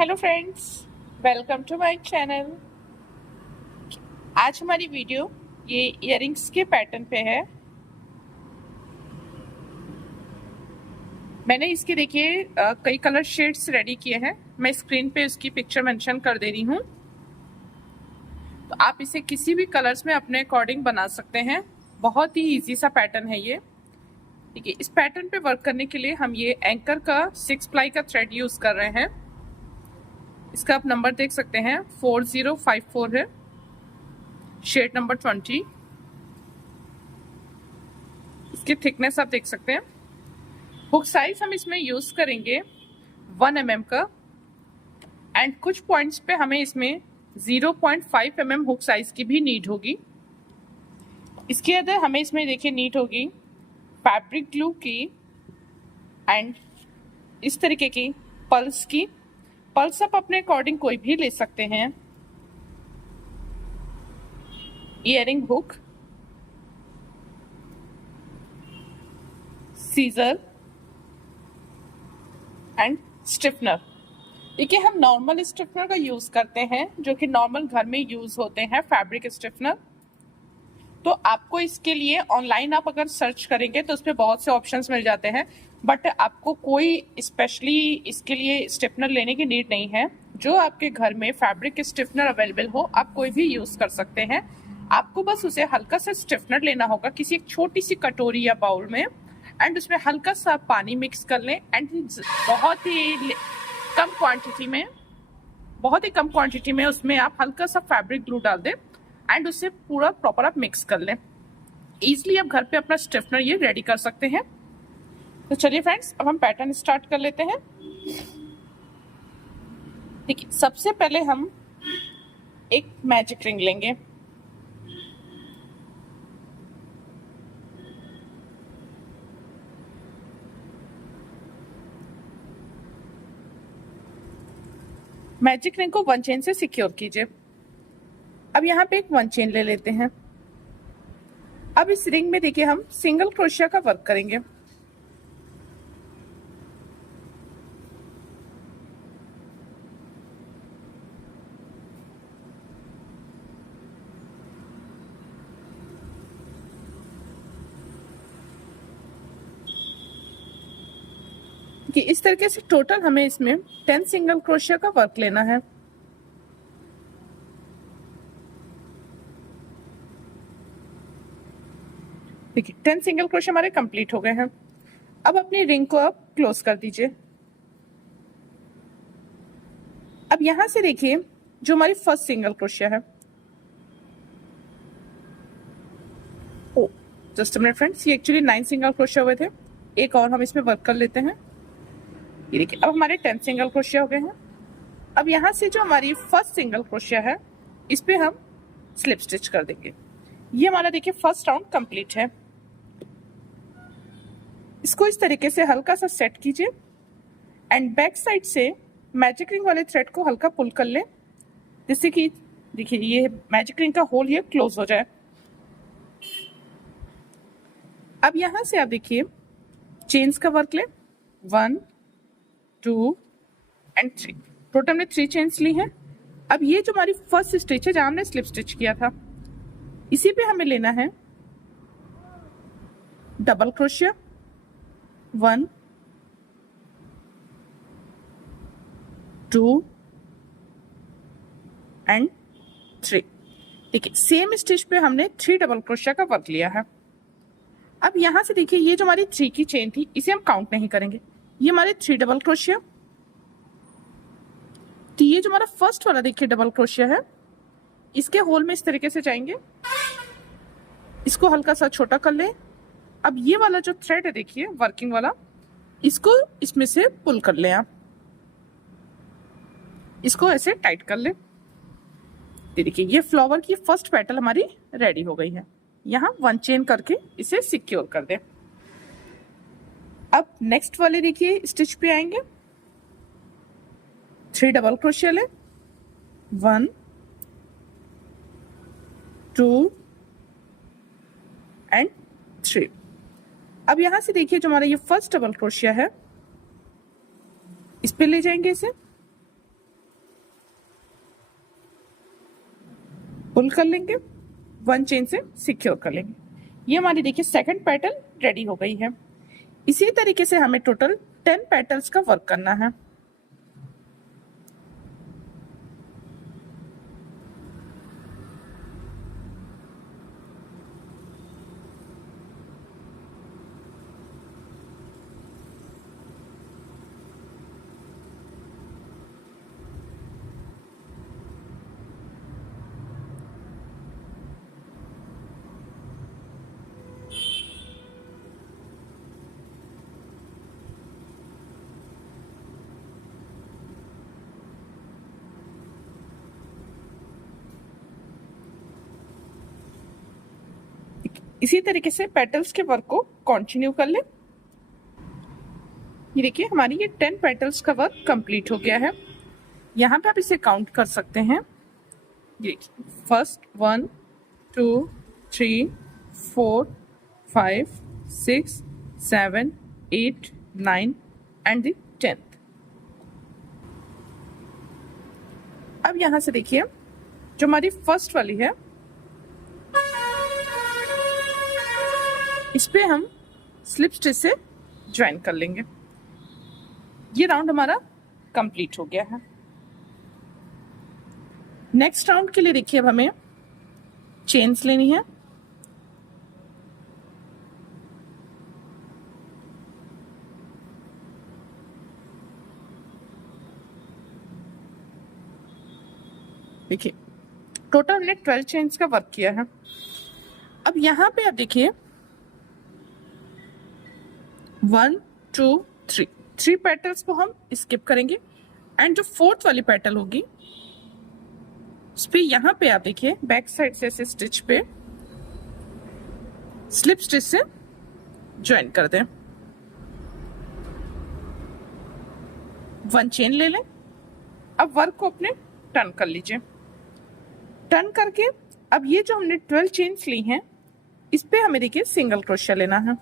Hello friends, welcome to my channel. आज हमारी video ये इयररिंग्स के पैटर्न पे है। मैंने इसके देखिए कई कलर शेड्स रेडी किए हैं। मैं स्क्रीन पे उसकी पिक्चर मेंशन कर दे रही हूँ, तो आप इसे किसी भी कलर्स में अपने अकॉर्डिंग बना सकते हैं। बहुत ही इजी सा पैटर्न है ये। ठीक है, इस पैटर्न पे वर्क करने के लिए हम ये एंकर का 6 प्लाई का थ्रेड यूज कर रहे हैं। इसका आप नंबर देख सकते हैं 4054 है, शेड नंबर 20। इसकी थिकनेस आप देख सकते हैं। हुक साइज हम इसमें यूज करेंगे 1 mm का, एंड कुछ पॉइंट्स पे हमें इसमें 0.5 mm हुक साइज की भी नीड होगी। इसके अंदर हमें इसमें देखिए नीड होगी फैब्रिक ग्लू की एंड इस तरीके की पल्स की। पल्स आप अपने अकॉर्डिंग कोई भी ले सकते हैं। Earring hook, scissor and stiffener. देखिए, हम नॉर्मल स्टिफनर का यूज करते हैं जो कि नॉर्मल घर में यूज होते हैं, फैब्रिक स्टिफनर। तो आपको इसके लिए ऑनलाइन आप अगर सर्च करेंगे तो उसपे बहुत से ऑप्शंस मिल जाते हैं, बट आपको कोई स्पेशली इसके लिए स्टिफनर लेने की नीड नहीं है। जो आपके घर में फैब्रिक स्टिफनर अवेलेबल हो आप कोई भी यूज कर सकते हैं। आपको बस उसे हल्का सा स्टिफनर लेना होगा किसी एक छोटी सी कटोरी या बाउल में, एंड उसमें हल्का सा पानी मिक्स कर लें, एंड बहुत ही कम क्वांटिटी में उसमें आप हल्का सा फैब्रिक ग्लू डाल दें एंड उसे पूरा प्रॉपर आप मिक्स कर लें। इजिली आप घर पे अपना स्टिफनर ये रेडी कर सकते हैं। तो चलिए फ्रेंड्स, अब हम पैटर्न स्टार्ट कर लेते हैं। देखिए, सबसे पहले हम एक मैजिक रिंग लेंगे। मैजिक रिंग को 1 चेन से सिक्योर कीजिए। अब यहाँ पे एक 1 चेन ले लेते हैं। अब इस रिंग में देखिए हम सिंगल क्रोशिया का वर्क करेंगे। कि इस तरीके से टोटल हमें इसमें 10 सिंगल क्रोशिया का वर्क लेना है। देखिए 10 सिंगल क्रोशिया हमारे कंप्लीट हो गए हैं। अब अपनी रिंग को आप क्लोज कर दीजिए। अब यहां से देखिए जो हमारी फर्स्ट सिंगल क्रोशिया है, ओ जस्ट अ मिनट फ्रेंड्स, ये एक्चुअली 9 सिंगल क्रोशिया हुए थे। एक और हम इसमें वर्क कर लेते हैं। ये देखिए अब हमारे 10 सिंगल क्रोशिया हो गए हैं। अब यहां से जो हमारी फर्स्ट सिंगल क्रोशिया है इस पे हम स्लिप स्टिच कर देंगे। ये हमारा देखिए फर्स्ट राउंड कंप्लीट है। इसको इस तरीके से हल्का सा सेट कीजिए एंड बैक साइड से मैजिक रिंग वाले थ्रेड को हल्का पुल कर लें, जिससे कि देखिए ये मैजिक रिंग का होल ये क्लोज हो जाए। अब यहां से आप देखिए चेन्स का वर्क लें, 1 2 एंड 3। टोटल में 3 चेन्स ली हैं। अब ये जो हमारी फर्स्ट स्टिच है जहां हमने स्लिप स्टिच किया था, इसी पे हमें लेना है डबल क्रोशिया, 1 2 एंड 3। देखिए सेम स्टिच पे हमने 3 डबल क्रोशिया का वर्क लिया है। अब यहां से देखिए ये जो हमारी 3 की चेन थी इसे हम काउंट नहीं करेंगे। ये हमारे 3 डबल क्रोशिया। तो ये जो हमारा फर्स्ट वाला देखिए डबल क्रोशिया है, इसके होल में इस तरीके से जाएंगे, इसको हल्का सा छोटा कर लें। अब ये वाला जो थ्रेड है देखिए वर्किंग वाला, इसको इसमें से पुल कर लें। आप इसको ऐसे टाइट कर लें। देखिए ये फ्लावर की फर्स्ट पेटल हमारी रेडी हो गई है। यहाँ 1 चेन करके इसे सिक्योर कर दें। अब नेक्स्ट वाले देखिए स्टिच पे आएंगे, 3 डबल क्रोशिया लें, 1 2 एंड 3। अब यहां से देखिए जो हमारा ये फर्स्ट डबल क्रोशिया है इस पे ले जाएंगे इसे, पुल कर लेंगे, वन चेन से सिक्योर कर लेंगे। ये हमारी देखिए सेकंड पेटल रेडी हो गई है। इसी तरीके से हमें टोटल 10 पेटल्स का वर्क करना है। इसी तरीके से पेटल्स के वर्क को कंटिन्यू कर ले। ये देखिए हमारी ये 10 पेटल्स का वर्क कंप्लीट हो गया है। यहाँ पे आप इसे काउंट कर सकते हैं। ये फर्स्ट 1 2 3 4 5 6 7 8 9 एंड द 10th। अब यहाँ से देखिए जो हमारी फर्स्ट वाली है इस पे हम स्लिप स्टिच से ज्वाइन कर लेंगे। ये राउंड हमारा कंप्लीट हो गया है। नेक्स्ट राउंड के लिए देखिए अब हमें चेन्स लेनी है। देखिए टोटल हमने 12 चेन्स का वर्क किया है। अब यहाँ पे आप देखिए 1 2 3 3 पेटल्स को हम स्किप करेंगे एंड जो फोर्थ वाली पेटल होगी उस पे यहाँ पे आप देखिए बैक साइड से ऐसे स्टिच पे स्लिप स्टिच से ज्वाइन कर दें। 1 चेन ले लें। अब वर्क को अपने टर्न कर लीजिए। टर्न करके अब ये जो हमने 12 चेन्स ली हैं इस पे हमें देखिए सिंगल क्रोशिया लेना है।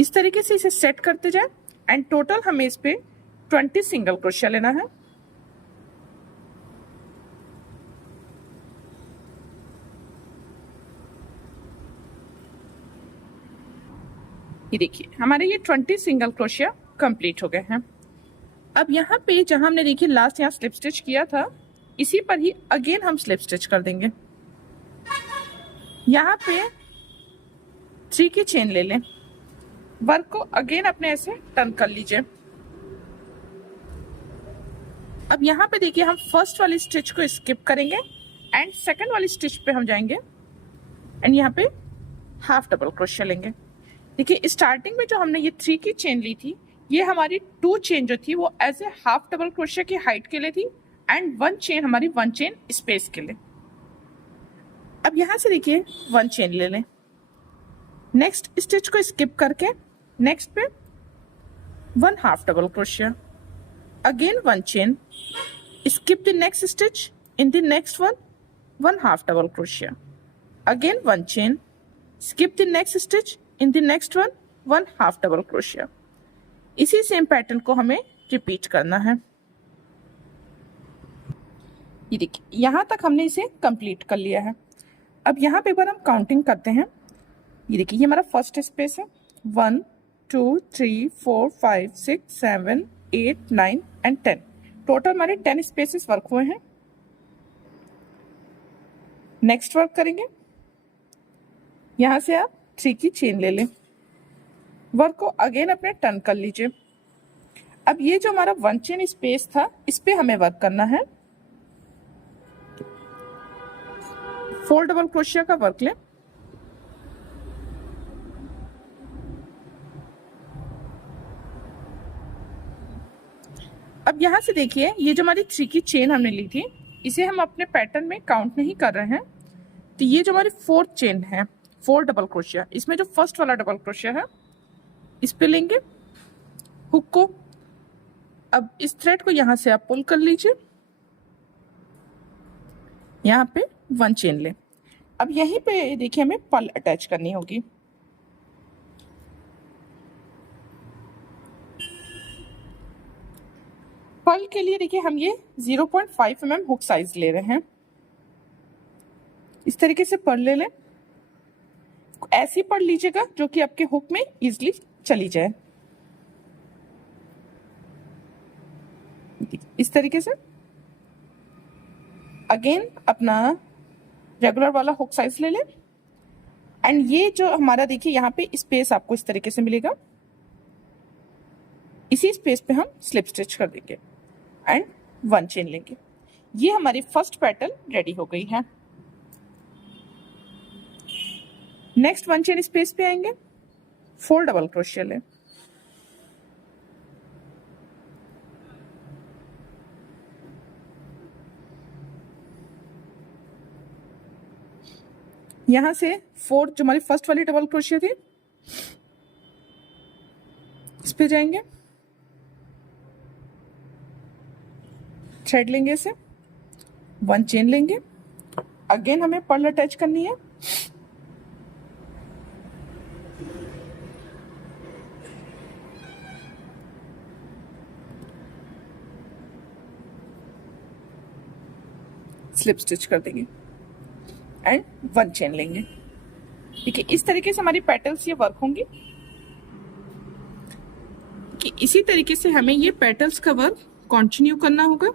इस तरीके से इसे सेट करते जाए एंड टोटल हमें इस पे 20 सिंगल क्रोशिया लेना है। ये देखिए हमारे ये 20 सिंगल क्रोशिया कंप्लीट हो गए हैं। अब यहाँ पे जहां हमने देखिए लास्ट यहाँ स्लिप स्टिच किया था इसी पर ही अगेन हम स्लिप स्टिच कर देंगे। यहाँ पे 3 की चेन ले लें। वर्क को अगेन अपने ऐसे टर्न कर लीजिए। अब यहाँ पे देखिए हम फर्स्ट वाली स्टिच को स्किप करेंगे एंड सेकंड वाली स्टिच पे हम जाएंगे एंड यहाँ पे हाफ डबल क्रोशिया लेंगे। देखिए स्टार्टिंग में जो हमने ये 3 की चेन ली थी ये हमारी 2 चेन जो थी वो एज ए हाफ डबल क्रोशिया की हाइट के लिए थी एंड 1 चेन हमारी 1 चेन स्पेस के लिए। अब यहाँ से देखिए 1 चेन ले लें। नेक्स्ट स्टिच को स्किप करके नेक्स्ट पे 1 half double crochet, again 1 chain, skip the next stitch, in the next one 1 half double crochet, again 1 chain, skip the next stitch, in the next one 1 half double crochet। इसी same pattern को हमें repeat करना है। ये देखिए यहाँ तक हमने इसे कंप्लीट कर लिया है। अब यहाँ पे एक बार हम काउंटिंग करते हैं। ये देखिए ये हमारा फर्स्ट स्पेस है 1 2 3 4 5 6 7 8 9 एंड 10। टोटल हमारे 10 स्पेसेस वर्क हुए हैं। नेक्स्ट वर्क करेंगे, यहां से आप 3 की चेन ले लें। वर्क को अगेन अपने टर्न कर लीजिए। अब ये जो हमारा 1 चेन स्पेस था इस पे हमें वर्क करना है। 4 डबल क्रोशिया का वर्क लें। अब यहां से देखिए ये जो हमारी 3 की चेन हमने ली थी इसे हम अपने पैटर्न में काउंट नहीं कर रहे हैं। तो ये जो हमारी 4th चेन है 4 डबल क्रोशिया, इसमें जो फर्स्ट वाला डबल क्रोशिया है इस पे लेंगे हुक को। अब इस थ्रेड को यहां से आप पुल कर लीजिए, यहां पे 1 चेन लें। अब यहीं पे देखिए हमें पर्ल अटैच करनी होगी। पर्ल के लिए देखिए हम ये 0.5 mm हुक साइज ले रहे हैं। इस तरीके से पर्ल ले लें। ऐसी पर्ल लीजिएगा जो कि आपके हुक में इजीली चली जाए। इस तरीके से अगेन अपना रेगुलर वाला हुक साइज ले लें एंड ये जो हमारा देखिए यहाँ पे स्पेस आपको इस तरीके से मिलेगा। इसी स्पेस पे हम स्लिप स्टिच कर देंगे एंड 1 चेन लेंगे। ये हमारी फर्स्ट पेटल रेडी हो गई है। नेक्स्ट 1 चेन स्पेस पे आएंगे, 4 डबल क्रोशिया लें। यहां से 4 जो हमारी फर्स्ट वाली डबल क्रोशिया थी इस पे जाएंगे, थ्रेड लेंगे, इसे 1 चेन लेंगे। अगेन हमें पर्ल अटैच करनी है। स्लिप स्टिच कर देंगे एंड 1 चेन लेंगे। ठीक है, इस तरीके से हमारी पेटल्स ये वर्क होंगी कि इसी तरीके से हमें ये पेटल्स का वर्क कंटिन्यू करना होगा।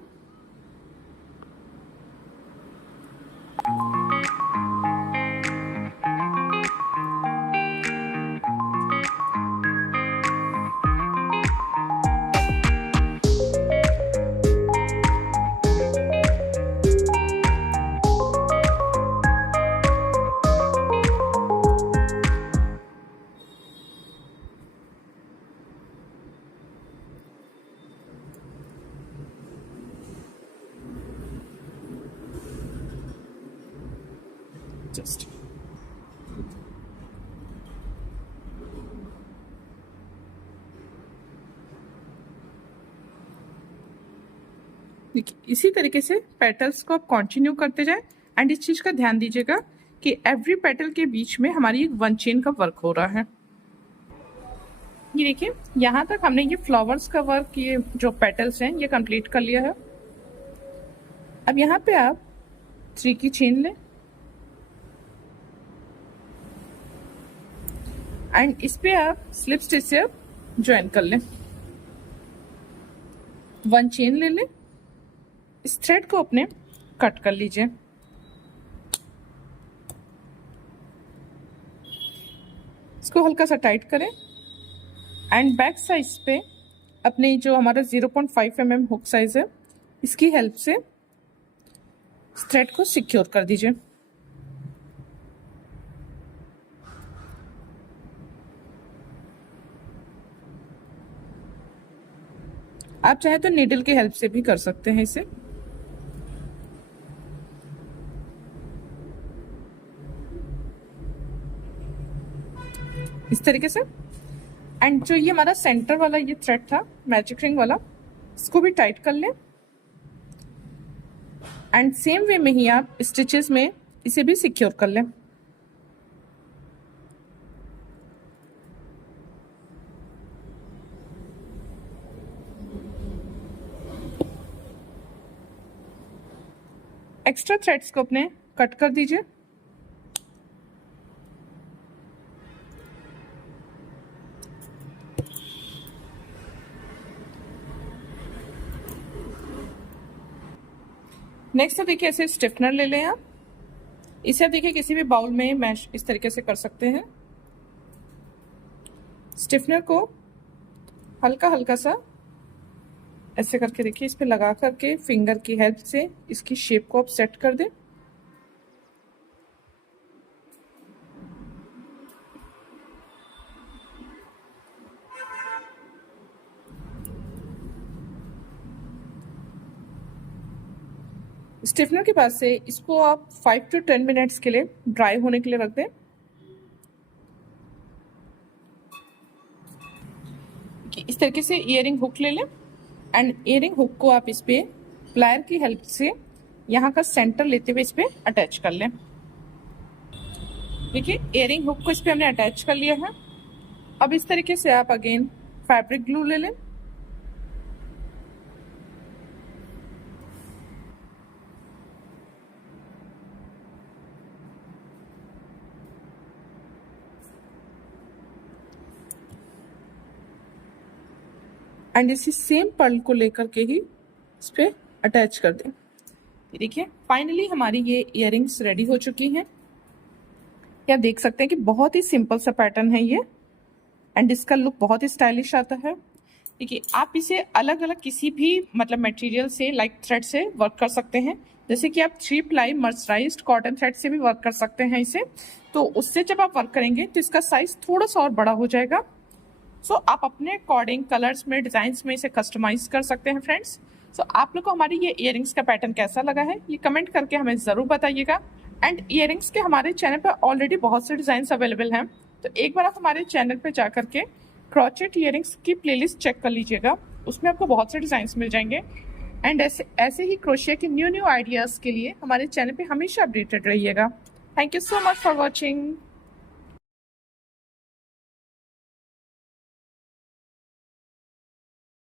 जस्ट देखिए इसी तरीके से पेटल्स को आप कंटिन्यू करते जाएं एंड इस चीज का ध्यान दीजिएगा कि एवरी पेटल के बीच में हमारी एक 1 चेन का वर्क हो रहा है। ये देखिए यहाँ तक हमने ये फ्लावर्स का वर्क, ये जो पेटल्स हैं ये कंप्लीट कर लिया है। अब यहाँ पे आप 3 की चेन लें एंड इस पे आप स्लिप स्टिच से आप ज्वाइन कर लें। 1 चेन ले लें, इस थ्रेड को अपने कट कर लीजिए। इसको हल्का सा टाइट करें एंड बैक साइज पे अपने जो हमारा 0.5 mm हुक साइज है इसकी हेल्प से इस थ्रेड को सिक्योर कर दीजिए। आप चाहे तो नीडल की हेल्प से भी कर सकते हैं इसे। इस तरीके से एंड जो ये हमारा सेंटर वाला ये थ्रेड था मैजिक रिंग वाला, इसको भी टाइट कर लें एंड सेम वे में ही आप स्टिचेस में इसे भी सिक्योर कर लें। एक्स्ट्रा थ्रेड्स को अपने कट कर दीजिए। नेक्स्ट अब देखिए ऐसे स्टिफनर ले लें आप। इसे आप देखिए किसी भी बाउल में मैश इस तरीके से कर सकते हैं। स्टिफनर को हल्का हल्का सा ऐसे करके देखिए इस पे लगा करके फिंगर की हेल्प से इसकी शेप को आप सेट कर दें। स्टिफनर के पास से इसको आप 5 to 10 मिनट्स के लिए ड्राई होने के लिए रख दें। इस तरीके से ईयरिंग हुक ले लें एंड ईयरिंग हुक को आप इस पे प्लायर की हेल्प से यहाँ का सेंटर लेते हुए इस पे अटैच कर लें। देखिए ईयरिंग हुक को इस पे हमने अटैच कर लिया है। अब इस तरीके से आप अगेन फैब्रिक ग्लू ले लें एंड इसी सेम पर्ल को लेकर के ही इस पे अटैच कर दें। देखिए फाइनली हमारी ये इयररिंग्स रेडी हो चुकी हैं। आप देख सकते हैं कि बहुत ही सिंपल सा पैटर्न है ये एंड इसका लुक बहुत ही स्टाइलिश आता है। देखिए आप इसे अलग अलग किसी भी मतलब मटेरियल से लाइक थ्रेड से वर्क कर सकते हैं, जैसे कि आप 3 प्लाई मर्सराइज्ड कॉटन थ्रेड से भी वर्क कर सकते हैं इसे। तो उससे जब आप वर्क करेंगे तो इसका साइज थोड़ा सा और बड़ा हो जाएगा। सो आप अपने अकॉर्डिंग कलर्स में डिजाइन्स में इसे कस्टमाइज कर सकते हैं फ्रेंड्स। सो आप लोग को हमारी ये इयररिंग्स का पैटर्न कैसा लगा है ये कमेंट करके हमें ज़रूर बताइएगा। एंड इयररिंग्स के हमारे चैनल पर ऑलरेडी बहुत से डिज़ाइंस अवेलेबल हैं, तो एक बार आप हमारे चैनल पर जा करके क्रोचेट इयररिंग्स की प्लेलिस्ट चेक कर लीजिएगा, उसमें आपको बहुत से डिज़ाइंस मिल जाएंगे। एंड ऐसे ही क्रोशिया के न्यू आइडियाज़ के लिए हमारे चैनल पे हमेशा अपडेटेड रहिएगा। Thank you so much for watching.